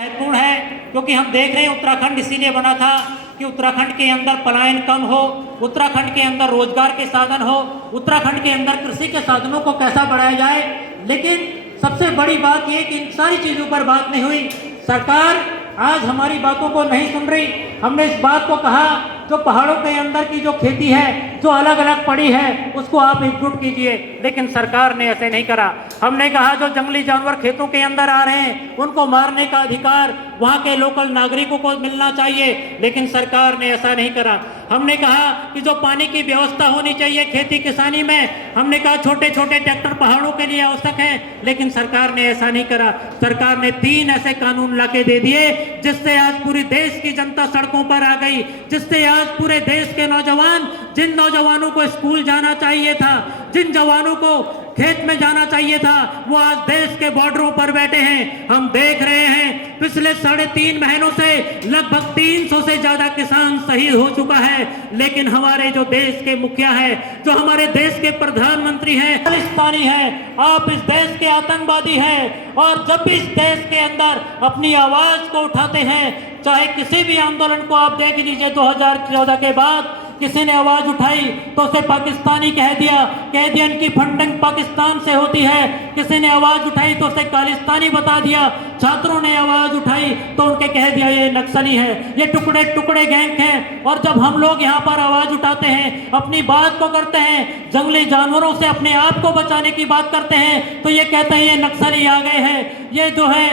महत्वपूर्ण है क्योंकि हम देख रहे हैं उत्तराखंड इसीलिए बना था कि उत्तराखंड के अंदर पलायन कम हो, उत्तराखंड के अंदर रोजगार के साधन हो, उत्तराखंड के अंदर कृषि के साधनों को कैसा बढ़ाया जाए। लेकिन सबसे बड़ी बात यह कि इन सारी चीज़ों पर बात नहीं हुई। सरकार आज हमारी बातों को नहीं सुन रही। हमने इस बात को कहा जो पहाड़ों के अंदर की जो खेती है जो अलग अलग पड़ी है उसको आप एकजुट कीजिए, लेकिन सरकार ने ऐसे नहीं करा। हमने कहा जो जंगली जानवर खेतों के अंदर आ रहे हैं उनको मारने का अधिकार वहाँ के लोकल नागरिकों को मिलना चाहिए, लेकिन सरकार ने ऐसा नहीं करा। हमने कहा कि जो पानी की व्यवस्था होनी चाहिए खेती किसानी में, हमने कहा छोटे छोटे ट्रैक्टर पहाड़ों के लिए आवश्यक हैं, लेकिन सरकार ने ऐसा नहीं करा। सरकार ने 3 ऐसे कानून लाके दे दिए जिससे आज पूरी देश की जनता सड़कों पर आ गई, जिससे आज पूरे देश के नौजवान, जिन नौजवानों को स्कूल जाना चाहिए था, जिन जवानों को खेत में जाना चाहिए था, वो आज देश के बॉर्डरों पर बैठे हैं। हम देख रहे हैं पिछले 3.5 महीनों से लगभग 300 से ज्यादा किसान शहीद हो चुका है, लेकिन हमारे जो देश के मुखिया है, जो हमारे देश के प्रधानमंत्री हैं, खालिस्तानी है, आप इस देश के आतंकवादी हैं। और जब भी इस देश के अंदर अपनी आवाज को उठाते हैं, चाहे किसी भी आंदोलन को आप देख लीजिए, 2014 के बाद किसी ने आवाज उठाई तो उसे पाकिस्तानी कह दिया इनकी फंडिंग पाकिस्तान से होती है। किसी ने आवाज उठाई तो उसे खालिस्तानी बता दिया। छात्रों ने आवाज उठाई तो उनके कह दिया ये नक्सली है, ये टुकड़े टुकड़े गैंग है। और जब हम लोग यहाँ पर आवाज उठाते हैं, अपनी बात को करते हैं, जंगली जानवरों से अपने आप को बचाने की बात करते हैं, तो ये कहते हैं ये नक्सली आ गए हैं, ये जो है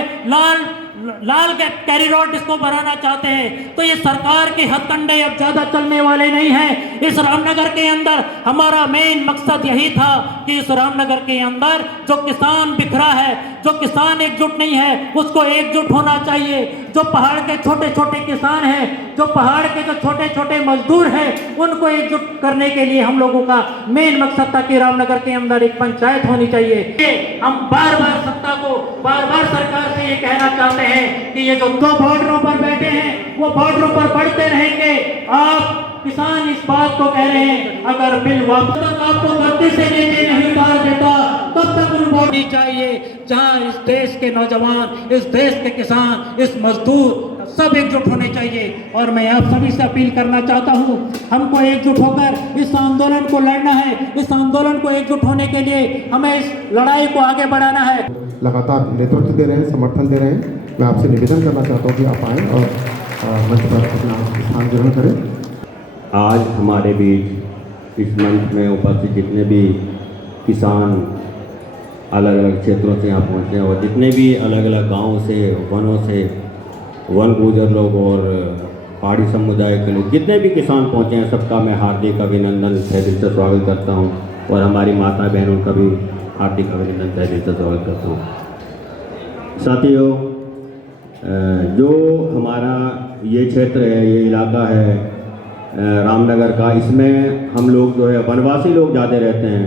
लाल कैरी रोड इसको बनाना चाहते हैं। तो ये सरकार के हथकंडे अब ज्यादा चलने वाले नहीं हैं। इस रामनगर के अंदर हमारा मेन मकसद यही था कि इस रामनगर के अंदर जो किसान बिखरा है, जो किसान एकजुट नहीं है, उसको एकजुट होना चाहिए। जो पहाड़ के छोटे छोटे किसान हैं, जो पहाड़ के जो छोटे छोटे मजदूर हैं, उनको एकजुट करने के लिए हम लोगों का मेन मकसद था कि रामनगर के अंदर एक पंचायत होनी चाहिए। हम बार बार सत्ता को, बार बार सरकार से ये कहना चाहते हैं कि ये जो 2 बॉर्डरों पर बैठे हैं वो बॉर्डरों पर बढ़ते रहेंगे। आप किसान इस बात को कह रहे हैं अगर बिल वापस आपको गद्दी से नीचे नहीं उतार देता तब तक उनको चाहिए, जहां इस देश के नौजवान, इस देश के किसान, इस मजदूर सब एकजुट होने चाहिए। और मैं आप सभी से अपील करना चाहता हूं, हमको एकजुट होकर इस आंदोलन को लड़ना है। इस आंदोलन को एकजुट होने के लिए हमें इस लड़ाई को आगे बढ़ाना है। लगातार नेतृत्व दे रहे हैं, समर्थन दे रहे हैं। मैं आपसे निवेदन करना चाहता हूँ कि आप आएँ और मंच पर अपना स्थान ग्रहण करें। आज हमारे बीच इस मंच में उपस्थित जितने भी किसान अलग अलग क्षेत्रों से यहाँ पहुँचे हैं और जितने भी अलग अलग गाँव से, वनों से, वन गुजर लोग और पहाड़ी समुदाय के लोग, जितने भी किसान पहुँचे हैं, सबका मैं हार्दिक अभिनंदन तहे दिल से स्वागत करता हूँ। और हमारी माता बहनों का भी हार्दिक अभिनंदन तहे दिल से स्वागत करता हूँ। साथियों, जो हमारा ये क्षेत्र है, ये इलाका है रामनगर का, इसमें हम लोग जो है वनवासी लोग ज़्यादा रहते हैं।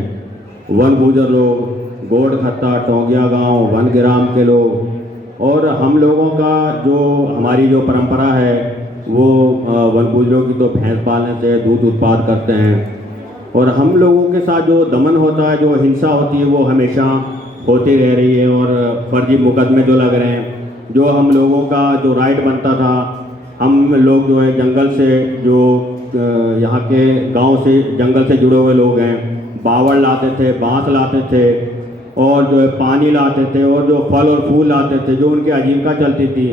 वन गुजर लोग, गोड़ खत्ता, टोंगिया गांव, वनग्राम के लोग, और हम लोगों का जो हमारी जो परंपरा है वो वन गुजरों की तो भैंस पालने से दूध उत्पाद करते हैं। और हम लोगों के साथ जो दमन होता है, जो हिंसा होती है, वो हमेशा होती रह रही है। और फर्जी मुकदमे जो लग रहे हैं, जो हम लोगों का जो राइट बनता था, हम लोग जो है जंगल से, जो यहाँ के गांव से, जंगल से जुड़े हुए लोग हैं, बावड़ लाते थे, बांस लाते थे, और जो है पानी लाते थे, और जो फल और फूल लाते थे, जो उनकी आजीविका चलती थी,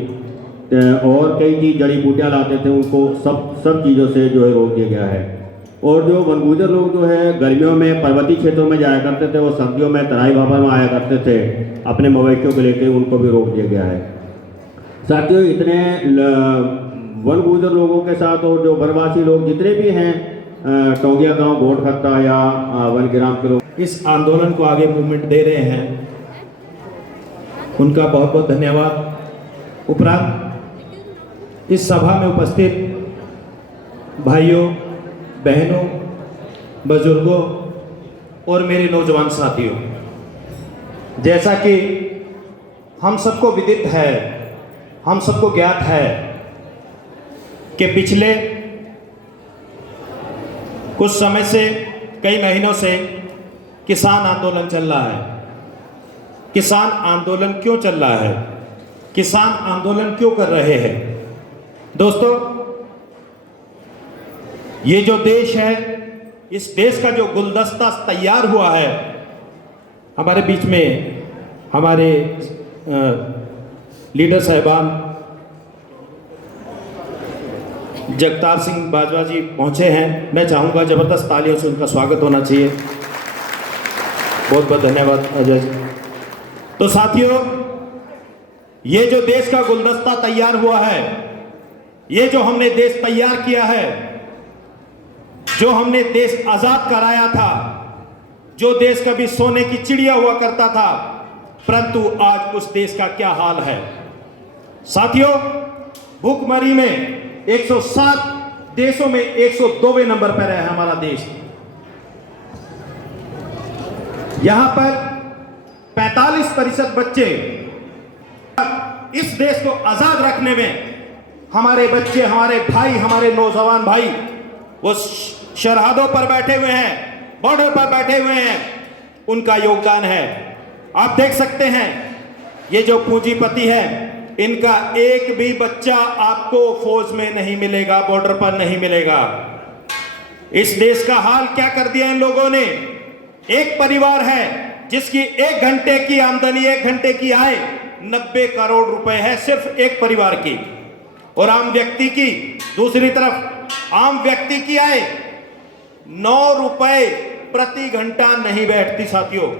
और कई चीज़ जड़ी बूटियाँ लाते थे, उनको सब चीज़ों से जो है रोक दिया गया है। और जो वनगुजर लोग जो है गर्मियों में पर्वतीय क्षेत्रों में जाया करते थे, वो सर्दियों में तराई भापर में आया करते थे अपने मवेशियों को लेकर, उनको भी रोक दिया गया है। साथियों, इतने वन गुजर लोगों के साथ और जो वनवासी लोग जितने भी हैं, टोंगिया गांव, गोड़ खत्ता या वनग्राम के लोग इस आंदोलन को आगे मूवमेंट दे रहे हैं, उनका बहुत बहुत धन्यवाद। उपरांत इस सभा में उपस्थित भाइयों, बहनों, बुजुर्गों और मेरे नौजवान साथियों, जैसा कि हम सबको विदित है, हम सबको ज्ञात है कि पिछले कुछ समय से, कई महीनों से किसान आंदोलन चल रहा है। किसान आंदोलन क्यों चल रहा है? किसान आंदोलन क्यों कर रहे हैं। दोस्तों, ये जो देश है, इस देश का जो गुलदस्ता तैयार हुआ है, हमारे बीच में हमारे लीडर साहिबान जगतार सिंह बाजवा जी पहुंचे हैं। मैं चाहूँगा ज़बरदस्त तालियों से उनका स्वागत होना चाहिए। बहुत बहुत धन्यवाद अजय जी। तो साथियों, ये जो देश का गुलदस्ता तैयार हुआ है, ये जो हमने देश तैयार किया है, जो हमने देश आज़ाद कराया था, जो देश कभी सोने की चिड़िया हुआ करता था, परंतु आज उस देश का क्या हाल है। साथियों, भूखमरी में 107 देशों में 102वें नंबर पर है हमारा देश। यहां पर 45% बच्चे, इस देश को आजाद रखने में हमारे बच्चे, हमारे भाई, हमारे नौजवान भाई वो सरहदों पर बैठे हुए हैं, बॉर्डर पर बैठे हुए हैं, उनका योगदान है। आप देख सकते हैं, ये जो पूंजीपति है, इनका एक भी बच्चा आपको फौज में नहीं मिलेगा, बॉर्डर पर नहीं मिलेगा। इस देश का हाल क्या कर दिया इन लोगों ने। एक परिवार है जिसकी 1 घंटे की आमदनी, 1 घंटे की आय 90 करोड़ रुपए है, सिर्फ एक परिवार की। और आम व्यक्ति की, दूसरी तरफ आम व्यक्ति की आय 9 रुपए प्रति घंटा नहीं बैठती। साथियों,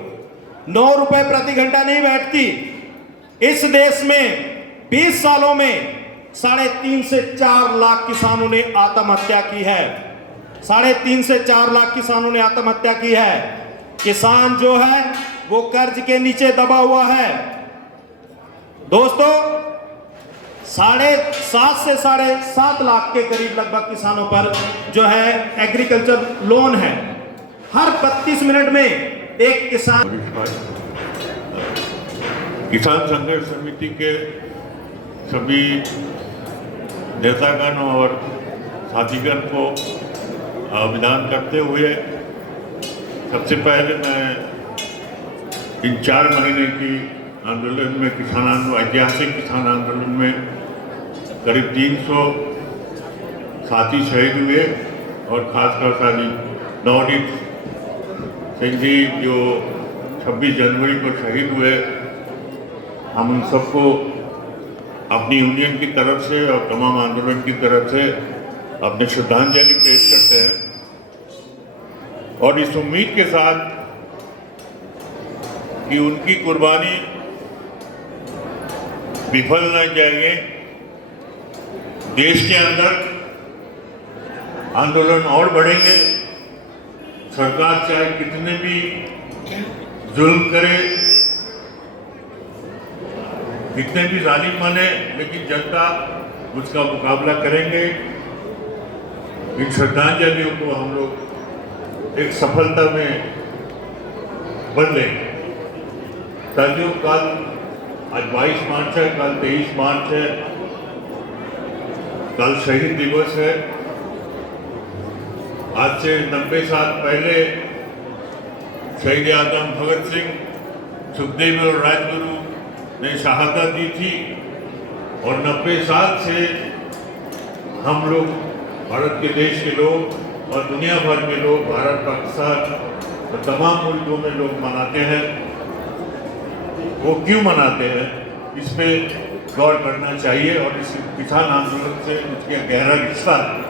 9 रुपए प्रति घंटा नहीं बैठती। इस देश में 20 सालों में 3.5 से 4 लाख किसानों ने आत्महत्या की है। 3.5 से 4 लाख किसानों ने आत्महत्या की है। किसान जो है वो कर्ज के नीचे दबा हुआ है। दोस्तों, 7.5 से 7.5 लाख के करीब लगभग किसानों पर जो है एग्रीकल्चर लोन है। हर 32 मिनट में एक किसान। किसान संघर्ष समिति के सभी नेतागण और साथीगण को अभिनंदन करते हुए, सबसे पहले मैं इन 4 महीने की आंदोलन में, किसान आंदोलन, ऐतिहासिक किसान आंदोलन में करीब 300 साथी शहीद हुए और खासकर साथी नवनीत सिंह जी जो 26 जनवरी को शहीद हुए, हम उन सबको अपनी यूनियन की तरफ से और तमाम आंदोलन की तरफ से अपने श्रद्धांजलि पेश करते हैं और इस उम्मीद के साथ कि उनकी कुर्बानी विफल न जाएंगे। देश के अंदर आंदोलन और बढ़ेंगे। सरकार चाहे कितने भी जुल्म करे, कितने भी जालिम बने, लेकिन जनता उसका मुकाबला करेंगे। इन श्रद्धांजलियों को हम लोग एक सफलता में बदलेंगे। साथियों, कल आज 22 मार्च है, कल 23 मार्च है, कल शहीद दिवस है। आज से 90 साल पहले शहीद आजम भगत सिंह, सुखदेव और राजगुरु ने शहादत दी थी और 90 साल से हम लोग, भारत के देश के लोग और दुनिया भर में लोग, भारत, पाकिस्तान और तमाम मुल्कों में लोग मनाते हैं। वो क्यों मनाते हैं, इस पे गौर करना चाहिए और इस किसान आंदोलन से उसका गहरा रिश्ता है।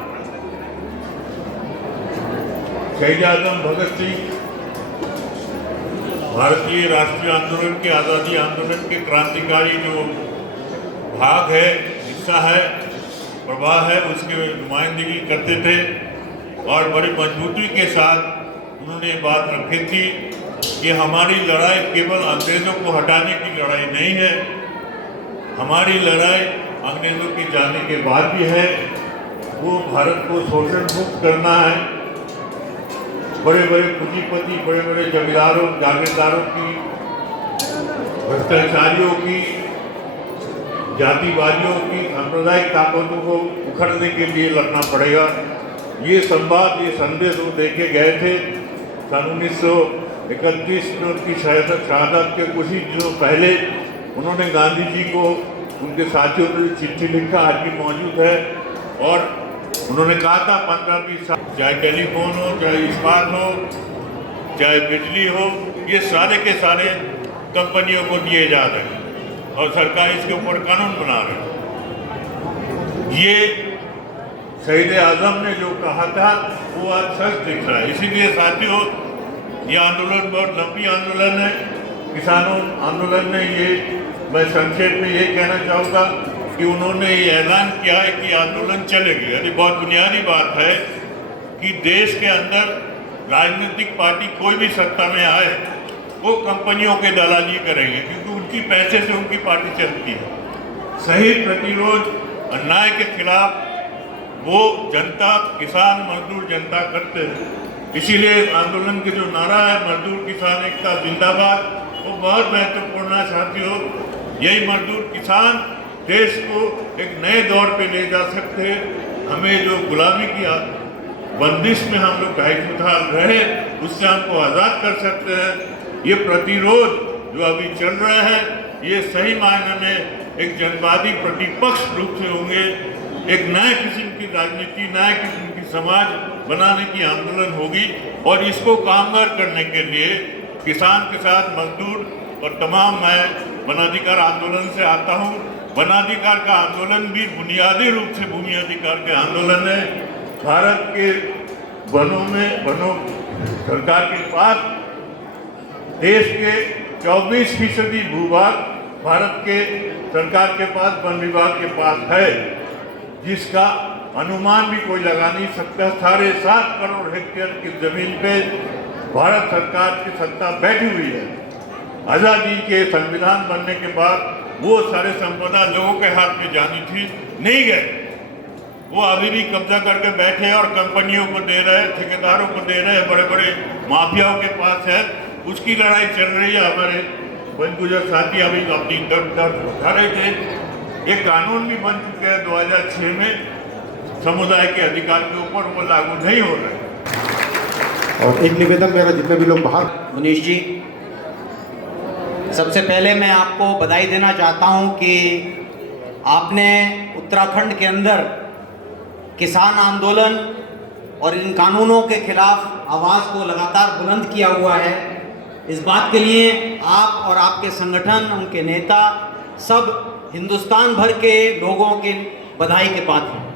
शहीद आजम भगत सिंह भारतीय राष्ट्रीय आंदोलन के, आज़ादी आंदोलन के क्रांतिकारी जो भाग है, हिस्सा है, प्रवाह है, उसके नुमाइंदगी करते थे और बड़ी मजबूती के साथ उन्होंने बात रखी थी कि हमारी लड़ाई केवल अंग्रेज़ों को हटाने की लड़ाई नहीं है, हमारी लड़ाई अंग्रेज़ों के जाने के बाद भी है। वो भारत को शोषण मुक्त करना है। बड़े बड़े पूंजीपति, बड़े बड़े जमींदारों, जागीरदारों की, भ्रष्टाचारियों की, जातिवादियों की, सांप्रदायिक ताकतों को उखड़ने के लिए लड़ना पड़ेगा। ये संवाद, ये संदेश वो देके गए थे। सन 1931 में उनकी शहादत के कुछ ही दिनों पहले उन्होंने गांधी जी को उनके साथियों ने चिट्ठी लिखा आज भी मौजूद है। और उन्होंने कहा था 15-20 साल, चाहे टेलीफोन हो, चाहे इस्पात हो, चाहे बिजली हो, ये सारे के सारे कंपनियों को दिए जा रहे हैं और सरकार इसके ऊपर कानून बना रही है। ये शहीद आजम ने जो कहा था वो आज सच दिख रहा है। इसीलिए साथियों, ये आंदोलन बहुत लंबी आंदोलन है। किसानों आंदोलन ने ये, मैं संक्षेप में ये कहना चाहूँगा कि उन्होंने ये ऐलान किया है कि आंदोलन चलेगी। यानी बहुत बुनियादी बात है कि देश के अंदर राजनीतिक पार्टी कोई भी सत्ता में आए वो कंपनियों के दलाली करेंगे, क्योंकि उनकी पैसे से उनकी पार्टी चलती है। सही प्रतिरोध अन्याय के खिलाफ वो जनता, किसान, मजदूर जनता करते हैं। इसीलिए आंदोलन के जो नारा है मजदूर किसान एकता जिंदाबाद, वो बहुत महत्वपूर्ण है साथियों। यही मजदूर किसान देश को एक नए दौर पे ले जा सकते हैं। हमें जो गुलामी की बंदिश में हम लोग 250 साल रहे, उससे हमको आज़ाद कर सकते हैं। ये प्रतिरोध जो अभी चल रहा है, ये सही मायने में एक जनवादी प्रतिपक्ष रूप से होंगे। एक नए किस्म की राजनीति, नए किस्म की समाज बनाने की आंदोलन होगी। और इसको कामगार करने के लिए किसान के साथ मजदूर और तमाम, मैं वनाधिकार आंदोलन से आता हूँ। वनाधिकार का आंदोलन भी बुनियादी रूप से भूमि अधिकार के आंदोलन है। भारत के वनों में, वनों सरकार के पास देश के 24% भूभाग भारत के सरकार के पास, वन विभाग के पास है, जिसका अनुमान भी कोई लगा नहीं सकता। 7.5 करोड़ हेक्टेयर की जमीन पे भारत सरकार की सत्ता बैठी हुई है। आज़ादी के संविधान बनने के बाद वो सारे संपदा लोगों के हाथ में जानी थी, नहीं गए। वो अभी भी कब्जा करके बैठे और कंपनियों को दे रहे, ठेकेदारों को दे रहे, बड़े बड़े माफियाओं के पास है। उसकी लड़ाई चल रही है। हमारे वन गुजर साथी अभी अपनी दर्द उठा रहे थे। एक कानून भी बन चुके हैं 2006 में समुदाय के अधिकार के ऊपर, वो लागू नहीं हो रहे। और एक निवेदन मेरा, जितने भी लोग बाहर, मुनीश जी, सबसे पहले मैं आपको बधाई देना चाहता हूं कि आपने उत्तराखंड के अंदर किसान आंदोलन और इन कानूनों के खिलाफ आवाज़ को लगातार बुलंद किया हुआ है। इस बात के लिए आप और आपके संगठन, उनके नेता, सब हिंदुस्तान भर के लोगों के बधाई के पात्र हैं।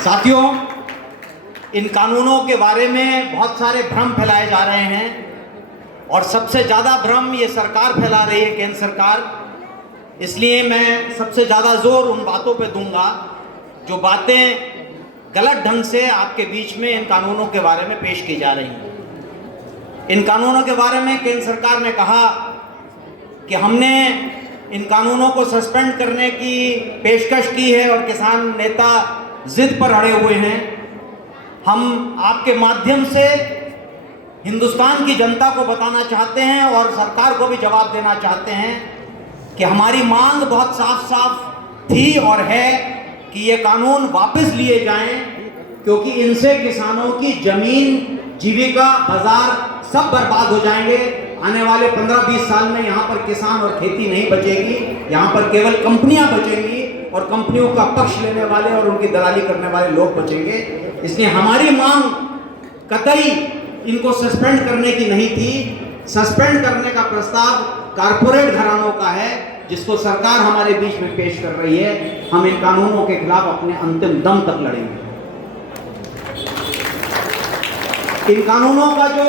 साथियों, इन कानूनों के बारे में बहुत सारे भ्रम फैलाए जा रहे हैं और सबसे ज़्यादा भ्रम ये सरकार फैला रही है, केंद्र सरकार। इसलिए मैं सबसे ज़्यादा जोर उन बातों पे दूंगा जो बातें गलत ढंग से आपके बीच में इन कानूनों के बारे में पेश की जा रही हैं। इन कानूनों के बारे में केंद्र सरकार ने कहा कि हमने इन कानूनों को सस्पेंड करने की पेशकश की है और किसान नेता जिद पर अड़े हुए हैं। हम आपके माध्यम से हिंदुस्तान की जनता को बताना चाहते हैं और सरकार को भी जवाब देना चाहते हैं कि हमारी मांग बहुत साफ साफ थी और है कि ये कानून वापस लिए जाएं, क्योंकि इनसे किसानों की जमीन, जीविका, बाजार सब बर्बाद हो जाएंगे। आने वाले 15-20 साल में यहाँ पर किसान और खेती नहीं बचेगी। यहाँ पर केवल कंपनियां बचेंगी और कंपनियों का पक्ष लेने वाले और उनकी दलाली करने वाले लोग बचेंगे। इसलिए हमारी मांग कतई इनको सस्पेंड करने की नहीं थी। सस्पेंड करने का प्रस्ताव कारपोरेट घरानों का है, जिसको सरकार हमारे बीच में पेश कर रही है। हम इन कानूनों के खिलाफ अपने अंतिम दम तक लड़ेंगे। इन कानूनों का जो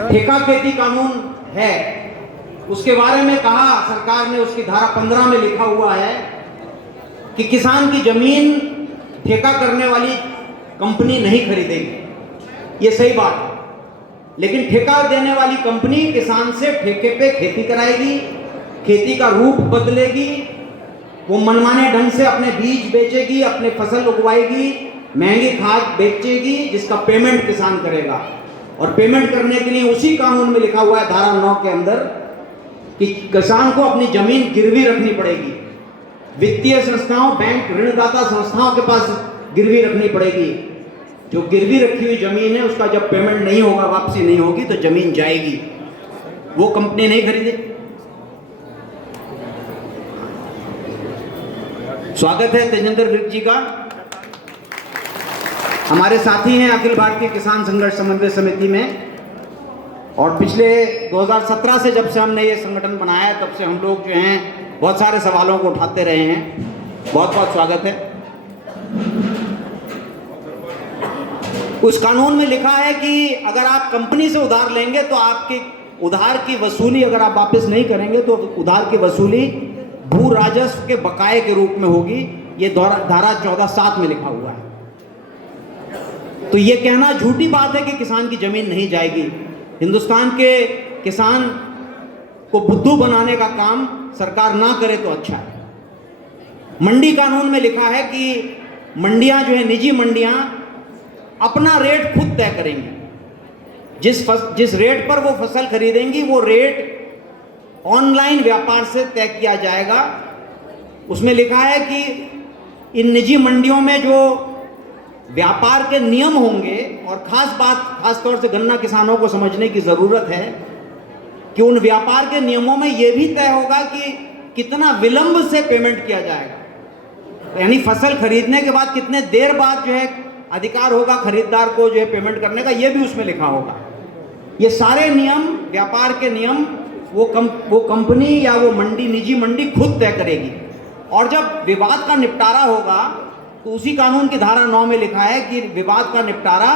ठेका खेती कानून है, उसके बारे में कहा सरकार ने, उसकी धारा 15 में लिखा हुआ है कि किसान की जमीन ठेका करने वाली कंपनी नहीं खरीदेगी। ये सही बात है, लेकिन ठेका देने वाली कंपनी किसान से ठेके पे खेती कराएगी, खेती का रूप बदलेगी, वो मनमाने ढंग से अपने बीज बेचेगी, अपने फसल उगवाएगी, महंगी खाद बेचेगी, जिसका पेमेंट किसान करेगा। और पेमेंट करने के लिए उसी कानून में लिखा हुआ है धारा 9 के अंदर कि किसान को अपनी जमीन गिरवी रखनी पड़ेगी। वित्तीय संस्थाओं, बैंक, ऋणदाता संस्थाओं के पास गिरवी रखनी पड़ेगी। जो गिरवी रखी हुई जमीन है, उसका जब पेमेंट नहीं होगा, वापसी नहीं होगी, तो जमीन जाएगी। वो कंपनी नहीं खरीदे। स्वागत है तेजेंद्र विर्क जी का। हमारे साथी हैं अखिल भारतीय किसान संघर्ष समन्वय समिति में, और पिछले 2017 से जब से हमने ये संगठन बनाया तब से हम लोग जो हैं बहुत सारे सवालों को उठाते रहे हैं। बहुत बहुत स्वागत है। उस कानून में लिखा है कि अगर आप कंपनी से उधार लेंगे तो आपके उधार की वसूली, अगर आप वापस नहीं करेंगे तो उधार की वसूली भू राजस्व के बकाये के रूप में होगी। ये धारा 14(7) में लिखा हुआ है। तो ये कहना झूठी बात है कि किसान की जमीन नहीं जाएगी। हिंदुस्तान के किसान को बुद्धू बनाने का काम सरकार ना करे तो अच्छा है। मंडी कानून में लिखा है कि मंडियां जो है, निजी मंडियां अपना रेट खुद तय करेंगी। जिस रेट पर वो फसल खरीदेंगी वो रेट ऑनलाइन व्यापार से तय किया जाएगा। उसमें लिखा है कि इन निजी मंडियों में जो व्यापार के नियम होंगे, और खास तौर से गन्ना किसानों को समझने की ज़रूरत है कि उन व्यापार के नियमों में यह भी तय होगा कि कितना विलंब से पेमेंट किया जाएगा। यानी फसल खरीदने के बाद कितने देर बाद जो है अधिकार होगा खरीदार को जो है पेमेंट करने का, यह भी उसमें लिखा होगा। ये सारे नियम, व्यापार के नियम वो कंपनी या वो मंडी, निजी मंडी खुद तय करेगी। और जब विवाद का निपटारा होगा तो उसी कानून की धारा 9 में लिखा है कि विवाद का निपटारा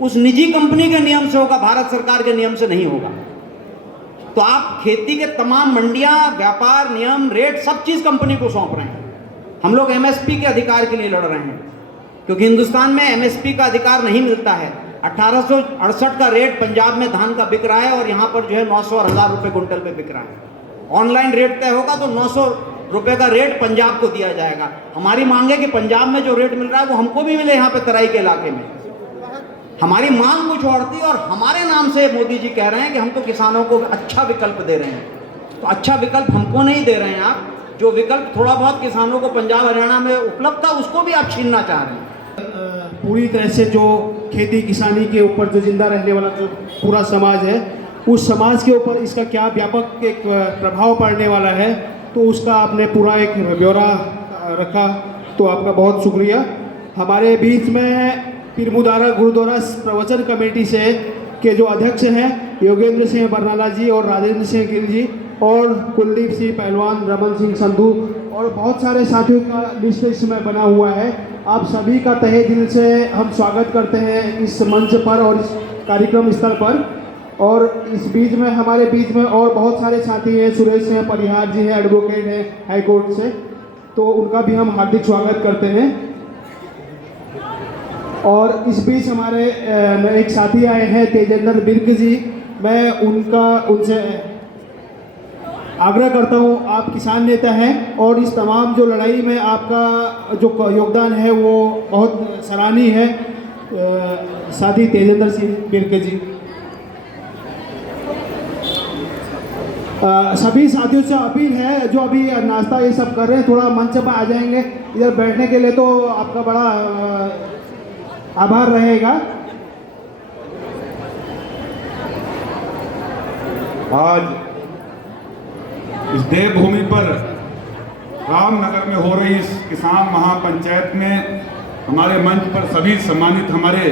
उस निजी कंपनी के नियम से होगा, भारत सरकार के नियम से नहीं होगा। तो आप खेती के तमाम मंडियां, व्यापार, नियम, रेट, सब चीज कंपनी को सौंप रहे हैं। हम लोग एमएसपी के अधिकार के लिए लड़ रहे हैं, क्योंकि हिंदुस्तान में एमएसपी का अधिकार नहीं मिलता है। 1868 का रेट पंजाब में धान का बिक रहा है और यहाँ पर जो है 900 और 1000 रुपये कुंटल पे बिक रहा है। ऑनलाइन रेट तय होगा तो 900 रुपये का रेट पंजाब को दिया जाएगा। हमारी मांग है कि पंजाब में जो रेट मिल रहा है वो हमको भी मिले यहाँ पे तराई के इलाके में। हमारी मांग कुछ और थी, और हमारे नाम से मोदी जी कह रहे हैं कि हम तो किसानों को अच्छा विकल्प दे रहे हैं। तो अच्छा विकल्प हमको नहीं दे रहे हैं आप। जो विकल्प थोड़ा बहुत किसानों को पंजाब हरियाणा में उपलब्ध था उसको भी आप छीनना चाह रहे हैं। पूरी तरह से जो खेती किसानी के ऊपर जो जिंदा रहने वाला जो पूरा समाज है, उस समाज के ऊपर इसका क्या व्यापक एक प्रभाव पड़ने वाला है, तो उसका आपने पूरा एक ब्यौरा रखा, तो आपका बहुत शुक्रिया। हमारे बीच में पीरमुदारा गुरुद्वारा प्रवचन कमेटी से के जो अध्यक्ष हैं योगेंद्र सिंह बरनाला जी और राजेंद्र सिंह गिल जी और कुलदीप सिंह पहलवान, रमन सिंह संधू और बहुत सारे साथियों का लिस्ट इसमें बना हुआ है। आप सभी का तहे दिल से हम स्वागत करते हैं इस मंच पर और इस कार्यक्रम स्थल पर। और इस बीच में हमारे बीच में और बहुत सारे साथी हैं, सुरेश सिंह परिहार जी हैं, एडवोकेट हैं हाई कोर्ट से, तो उनका भी हम हार्दिक स्वागत करते हैं। और इस बीच हमारे एक साथी आए हैं तेजेंद्र विर्क जी। मैं उनसे आग्रह करता हूं, आप किसान नेता हैं और इस तमाम जो लड़ाई में आपका जो योगदान है वो बहुत सराहनीय है। साथी तेजेंद्र सिंह विर्क जी, सभी साथियों से अपील है जो अभी नाश्ता ये सब कर रहे हैं, थोड़ा मंच पर आ जाएंगे इधर बैठने के लिए, तो आपका बड़ा आभार रहेगा। आज इस देवभूमि पर रामनगर में हो रही इस किसान महापंचायत में हमारे मंच पर सभी सम्मानित हमारे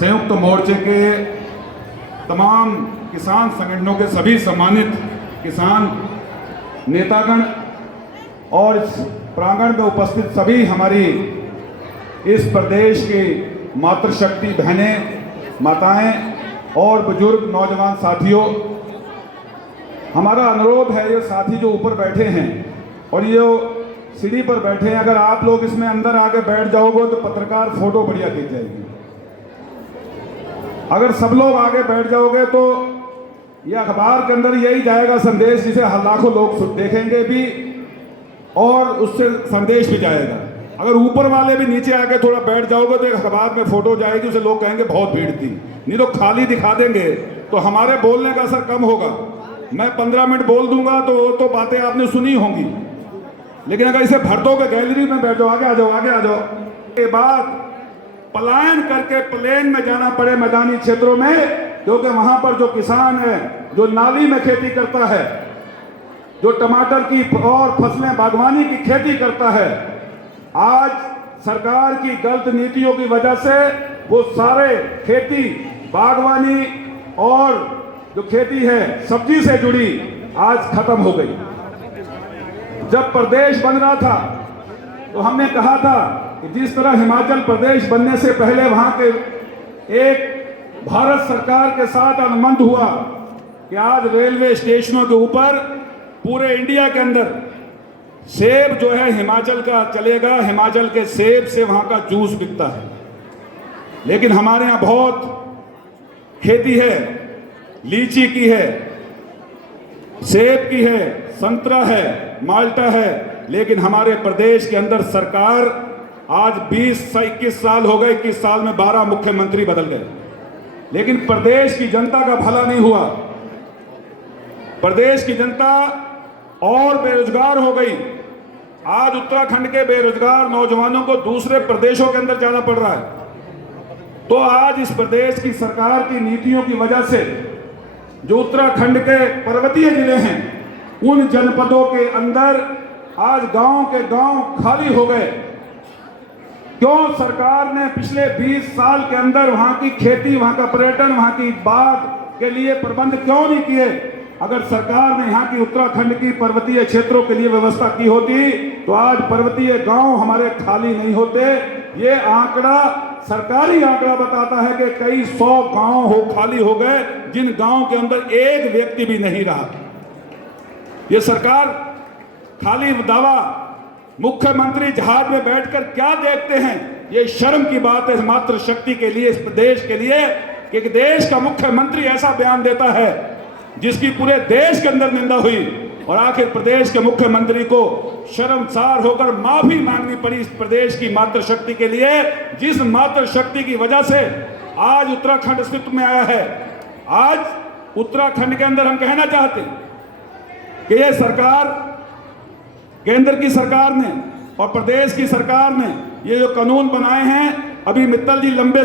संयुक्त मोर्चे के तमाम किसान संगठनों के सभी सम्मानित किसान नेतागण और इस प्रांगण में उपस्थित सभी हमारी इस प्रदेश की मातृशक्ति बहनें, माताएं और बुजुर्ग नौजवान साथियों, हमारा अनुरोध है, ये साथी जो ऊपर बैठे हैं और ये सीढ़ी पर बैठे हैं, अगर आप लोग इसमें अंदर आके बैठ जाओगे तो पत्रकार फोटो बढ़िया खींच जाएगी। अगर सब लोग आगे बैठ जाओगे तो ये अखबार के अंदर यही जाएगा संदेश, जिसे लाखों लोग देखेंगे भी और उससे संदेश भी जाएगा। अगर ऊपर वाले भी नीचे आके थोड़ा बैठ जाओगे तो एक अखबार में फोटो जाएगी, उसे लोग कहेंगे बहुत भीड़ थी। नहीं तो खाली दिखा देंगे तो हमारे बोलने का असर कम होगा। मैं 15 मिनट बोल दूंगा तो बातें आपने सुनी होंगी, लेकिन अगर इसे भर दोगे गैलरी में बैठ जाओ, आगे आ जाओ, आगे आ जाओ, के बाद पलायन करके प्लेन में जाना पड़े मैदानी क्षेत्रों में, क्योंकि वहाँ पर जो किसान है, जो नाली में खेती करता है, जो टमाटर की और फसलें बागवानी की खेती करता है, आज सरकार की गलत नीतियों की वजह से वो सारे खेती बागवानी और जो खेती है सब्जी से जुड़ी आज खत्म हो गई। जब प्रदेश बन रहा था तो हमने कहा था कि जिस तरह हिमाचल प्रदेश बनने से पहले वहां के एक भारत सरकार के साथ अनुबंध हुआ कि आज रेलवे स्टेशनों के ऊपर पूरे इंडिया के अंदर सेब जो है हिमाचल का चलेगा, हिमाचल के सेब से वहां का जूस बिकता है। लेकिन हमारे यहाँ बहुत खेती है, लीची की है, सेब की है, संतरा है, माल्टा है, लेकिन हमारे प्रदेश के अंदर सरकार आज 20 से 21 साल हो गए, 21 साल में 12 मुख्यमंत्री बदल गए, लेकिन प्रदेश की जनता का भला नहीं हुआ। प्रदेश की जनता और बेरोजगार हो गई। आज उत्तराखंड के बेरोजगार नौजवानों को दूसरे प्रदेशों के अंदर जाना पड़ रहा है। तो आज इस प्रदेश की सरकार की नीतियों की वजह से जो उत्तराखंड के पर्वतीय जिले हैं, उन जनपदों के अंदर आज गांव के गांव खाली हो गए। क्यों सरकार ने पिछले 20 साल के अंदर वहां की खेती, वहां का पर्यटन, वहां की बाग के लिए प्रबंध क्यों नहीं किए? अगर सरकार ने यहाँ की उत्तराखंड की पर्वतीय क्षेत्रों के लिए व्यवस्था की होती तो आज पर्वतीय गांव हमारे खाली नहीं होते। ये आंकड़ा, सरकारी आंकड़ा बताता है कि कई 100 गांव खाली हो गए, जिन गांव के अंदर एक व्यक्ति भी नहीं रहा। ये सरकार खाली दावा, मुख्यमंत्री जहाज में बैठकर क्या देखते हैं? ये शर्म की बात है मात्र शक्ति के लिए, इस प्रदेश के लिए, कि एक देश का मुख्यमंत्री ऐसा बयान देता है जिसकी पूरे देश के अंदर निंदा हुई, और आखिर प्रदेश के मुख्यमंत्री को शर्मसार होकर माफी मांगनी पड़ी इस प्रदेश की मातृ शक्ति के लिए, जिस मातृ शक्ति की वजह से आज उत्तराखंड अस्तित्व में आया है। आज उत्तराखंड के अंदर हम कहना चाहते हैं कि यह सरकार, केंद्र की सरकार ने और प्रदेश की सरकार ने ये जो कानून बनाए हैं, अभी मित्तल जी लंबे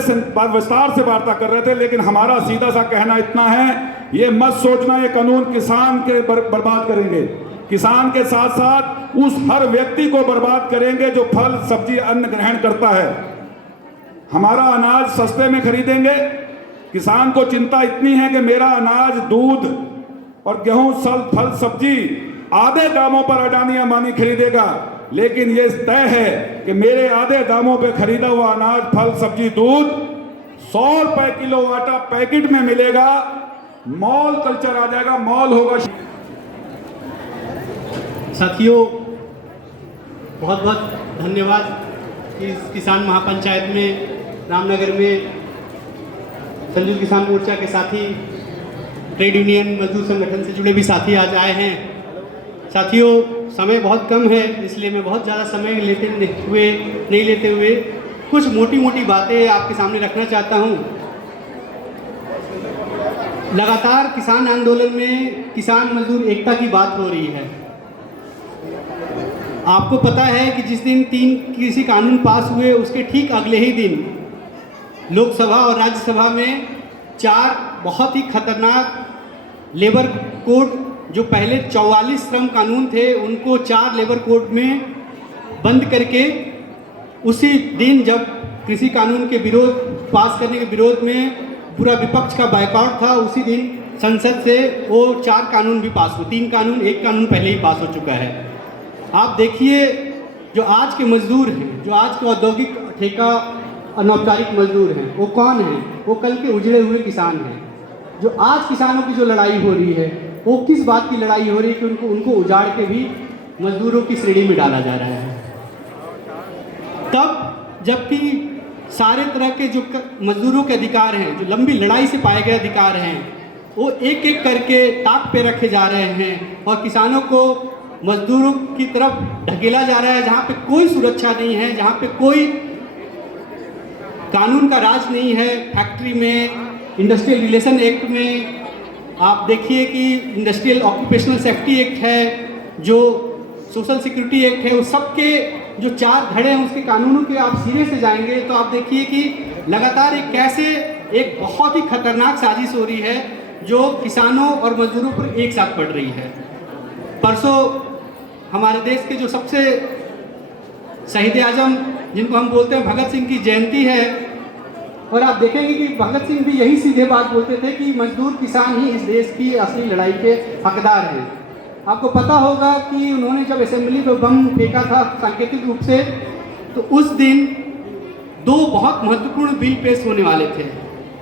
विस्तार से वार्ता कर रहे थे, लेकिन हमारा सीधा सा कहना इतना है, ये मत सोचना ये कानून किसान के बर्बाद करेंगे। किसान के साथ साथ उस हर व्यक्ति को बर्बाद करेंगे जो फल सब्जी अन्न ग्रहण करता है। हमारा अनाज सस्ते में खरीदेंगे। किसान को चिंता इतनी है कि मेरा अनाज, दूध और गेहूं, फल सब्जी आधे दामों पर अडानी अंबानी खरीदेगा, लेकिन ये तय है कि मेरे आधे दामों पे खरीदा हुआ अनाज, फल सब्जी, दूध 100 रुपए किलो आटा पैकेट में मिलेगा। मॉल कल्चर आ जाएगा, मॉल होगा। साथियों, बहुत बहुत धन्यवाद कि इस किसान महापंचायत में रामनगर में संयुक्त किसान मोर्चा के साथी, ट्रेड यूनियन, मजदूर संगठन से जुड़े भी साथी आज आए हैं। साथियों, समय बहुत कम है, इसलिए मैं बहुत ज़्यादा समय नहीं लेते हुए कुछ मोटी मोटी बातें आपके सामने रखना चाहता हूँ। लगातार किसान आंदोलन में किसान मजदूर एकता की बात हो रही है। आपको पता है कि जिस दिन 3 कृषि कानून पास हुए, उसके ठीक अगले ही दिन लोकसभा और राज्यसभा में 4 बहुत ही खतरनाक लेबर कोड, जो पहले 44 श्रम कानून थे, उनको 4 लेबर कोड में बंद करके, उसी दिन जब कृषि कानून के विरोध पास करने के विरोध में पूरा विपक्ष का बायकॉट था, उसी दिन संसद से वो 4 कानून भी पास हुए। 3 कानून, 1 कानून पहले ही पास हो चुका है। आप देखिए, जो आज के मजदूर हैं, जो आज के औद्योगिक ठेका अनौपचारिक मजदूर हैं, वो कौन हैं? वो कल के उजड़े हुए किसान हैं। जो आज किसानों की जो लड़ाई हो रही है, वो किस बात की लड़ाई हो रही है कि उनको उजाड़ के भी मजदूरों की श्रेणी में डाला जा रहा है। तब जबकि सारे तरह के जो मजदूरों के अधिकार हैं, जो लंबी लड़ाई से पाए गए अधिकार हैं, वो एक एक करके ताक पे रखे जा रहे हैं और किसानों को मजदूरों की तरफ ढकेला जा रहा है, जहाँ पे कोई सुरक्षा नहीं है, जहाँ पे कोई कानून का राज नहीं है। फैक्ट्री में, इंडस्ट्रियल रिलेशन एक्ट में आप देखिए कि इंडस्ट्रियल ऑक्यूपेशनल सेफ्टी एक्ट है, जो सोशल सिक्योरिटी एक्ट है, उस सब के जो 4 धड़े हैं उसके कानूनों के आप सिरे से जाएंगे तो आप देखिए कि लगातार एक कैसे एक बहुत ही खतरनाक साजिश हो रही है जो किसानों और मजदूरों पर एक साथ पड़ रही है। परसों हमारे देश के जो सबसे शहीद आजम जिनको हम बोलते हैं भगत सिंह की जयंती है, और आप देखेंगे कि भगत सिंह भी यही सीधे बात बोलते थे कि मजदूर किसान ही इस देश की असली लड़ाई के हकदार हैं। आपको पता होगा कि उन्होंने जब असेंबली में बम फेंका था सांकेतिक रूप से, तो उस दिन 2 बहुत महत्वपूर्ण बिल पेश होने वाले थे।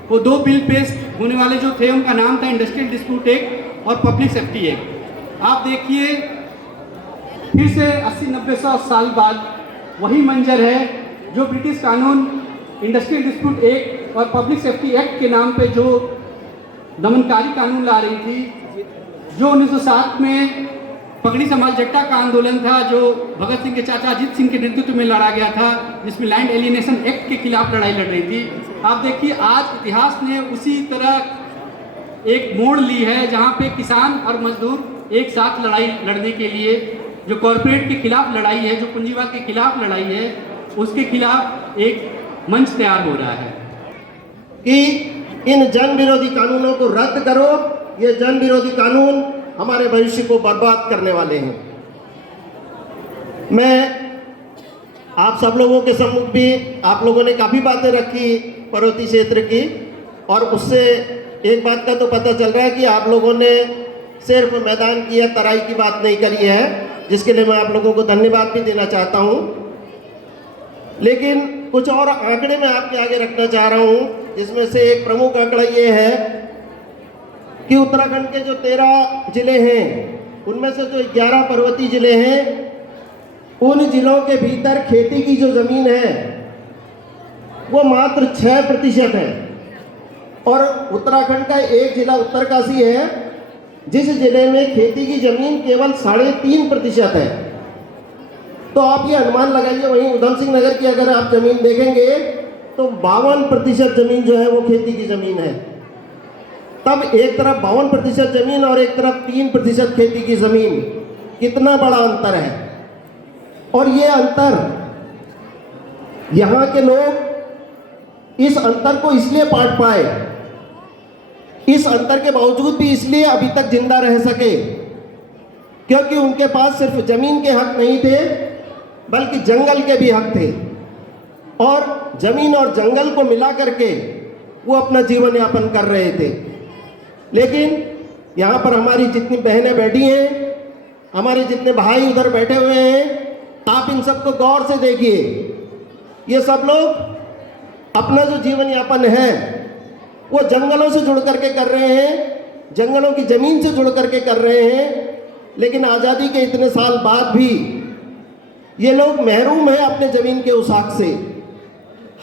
वो 2 बिल पेश होने वाले जो थे उनका नाम था इंडस्ट्रियल डिस्प्यूट एक्ट और पब्लिक सेफ्टी एक्ट। आप देखिए फिर से 80-90 साल बाद वही मंजर है जो ब्रिटिश कानून इंडस्ट्रियल डिस्प्यूट एक्ट और पब्लिक सेफ्टी एक्ट के नाम पे जो दमनकारी कानून ला रही थी, जो 1907 में पगड़ी समाज जट्टा का आंदोलन था जो भगत सिंह के चाचा अजीत सिंह के नेतृत्व में लड़ा गया था, जिसमें लैंड एलिनेशन एक्ट के खिलाफ लड़ाई लड़ रही थी। आप देखिए आज इतिहास ने उसी तरह एक मोड़ ली है जहाँ पे किसान और मजदूर एक साथ लड़ाई लड़ने के लिए, जो कॉरपोरेट के खिलाफ लड़ाई है, जो पूंजीवाद के खिलाफ लड़ाई है, उसके खिलाफ एक मंच तैयार हो रहा है कि इन जन विरोधी कानूनों को रद्द करो। ये जन विरोधी कानून हमारे भविष्य को बर्बाद करने वाले हैं। मैं आप सब लोगों के सम्मुख भी, आप लोगों ने काफ़ी बातें रखी पर्वतीय क्षेत्र की, और उससे एक बात का तो पता चल रहा है कि आप लोगों ने सिर्फ मैदान की या तराई की बात नहीं करी है, जिसके लिए मैं आप लोगों को धन्यवाद भी देना चाहता हूँ। लेकिन कुछ और आंकड़े मैं आपके आगे रखना चाह रहा हूँ, जिसमें से एक प्रमुख आंकड़ा ये है कि उत्तराखंड के जो 13 जिले हैं उनमें से जो 11 पर्वतीय जिले हैं, उन जिलों के भीतर खेती की जो ज़मीन है वो मात्र 6% है। और उत्तराखंड का एक जिला उत्तरकाशी है जिस जिले में खेती की ज़मीन केवल 3.5% है। तो आप ये अनुमान लगाइए, वहीं उधम सिंह नगर की अगर आप ज़मीन देखेंगे तो 52% ज़मीन जो है वो खेती की ज़मीन है। तब एक तरफ 52% ज़मीन और एक तरफ 3% खेती की ज़मीन, कितना बड़ा अंतर है। और ये अंतर, यहाँ के लोग इस अंतर को इसलिए पाट पाए, इस अंतर के बावजूद भी इसलिए अभी तक जिंदा रह सके क्योंकि उनके पास सिर्फ ज़मीन के हक नहीं थे बल्कि जंगल के भी हक थे, और ज़मीन और जंगल को मिला करके वो अपना जीवन यापन कर रहे थे। लेकिन यहाँ पर हमारी जितनी बहनें बैठी हैं, हमारे जितने भाई उधर बैठे हुए हैं, आप इन सबको गौर से देखिए। ये सब लोग अपना जो जीवन यापन है वो जंगलों से जुड़ करके कर रहे हैं, जंगलों की ज़मीन से जुड़ करके कर रहे हैं। लेकिन आज़ादी के इतने साल बाद भी ये लोग महरूम हैं अपने ज़मीन के उस हक से।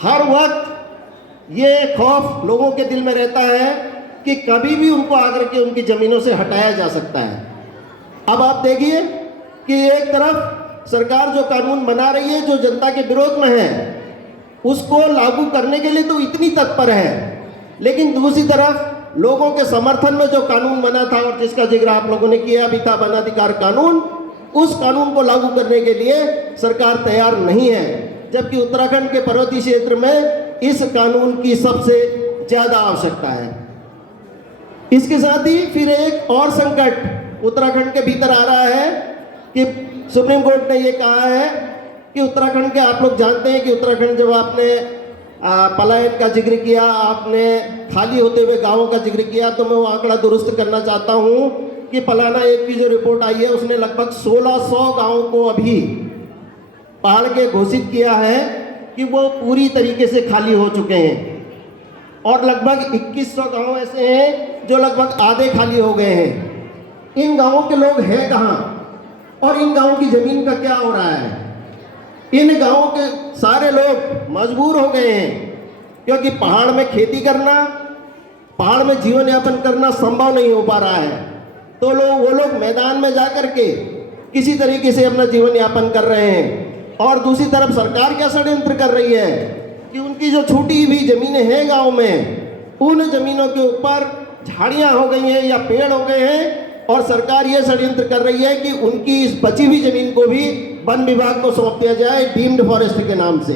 हर वक्त ये खौफ लोगों के दिल में रहता है कि कभी भी उनको आकर के उनकी ज़मीनों से हटाया जा सकता है। अब आप देखिए कि एक तरफ सरकार जो कानून बना रही है जो जनता के विरोध में है, उसको लागू करने के लिए तो इतनी तत्पर है, लेकिन दूसरी तरफ लोगों के समर्थन में जो कानून बना था और जिसका जिक्र आप लोगों ने किया भी था, वनाधिकार कानून, उस कानून को लागू करने के लिए सरकार तैयार नहीं है। जबकि उत्तराखंड के पर्वतीय क्षेत्र में इस कानून की सबसे ज़्यादा आवश्यकता है। इसके साथ ही फिर एक और संकट उत्तराखंड के भीतर आ रहा है कि सुप्रीम कोर्ट ने ये कहा है कि उत्तराखंड के, आप लोग जानते हैं कि उत्तराखंड, जब आपने पलायन का जिक्र किया, आपने खाली होते हुए गाँवों का जिक्र किया, तो मैं वो आंकड़ा दुरुस्त करना चाहता हूँ कि पलाना एक की जो रिपोर्ट आई है उसने लगभग 1600 गाँवों को अभी पहाड़ के घोषित किया है कि वो पूरी तरीके से खाली हो चुके हैं, और लगभग 2100 गाँव ऐसे हैं जो लगभग आधे खाली हो गए हैं। इन गाँवों के लोग हैं कहाँ और इन गाँवों की ज़मीन का क्या हो रहा है? इन गाँवों के सारे लोग मजबूर हो गए हैं क्योंकि पहाड़ में खेती करना, पहाड़ में जीवन यापन करना संभव नहीं हो पा रहा है। तो वो लोग मैदान में जा कर के किसी तरीके से अपना जीवन यापन कर रहे हैं। और दूसरी तरफ सरकार क्या षड्यंत्र कर रही है कि उनकी जो छूटी हुई ज़मीनें हैं गांव में, उन ज़मीनों के ऊपर झाड़ियां हो गई हैं या पेड़ हो गए हैं, और सरकार ये षड्यंत्र कर रही है कि उनकी इस बची हुई ज़मीन को भी वन विभाग को सौंप दिया जाए डीम्ड फॉरेस्ट के नाम से।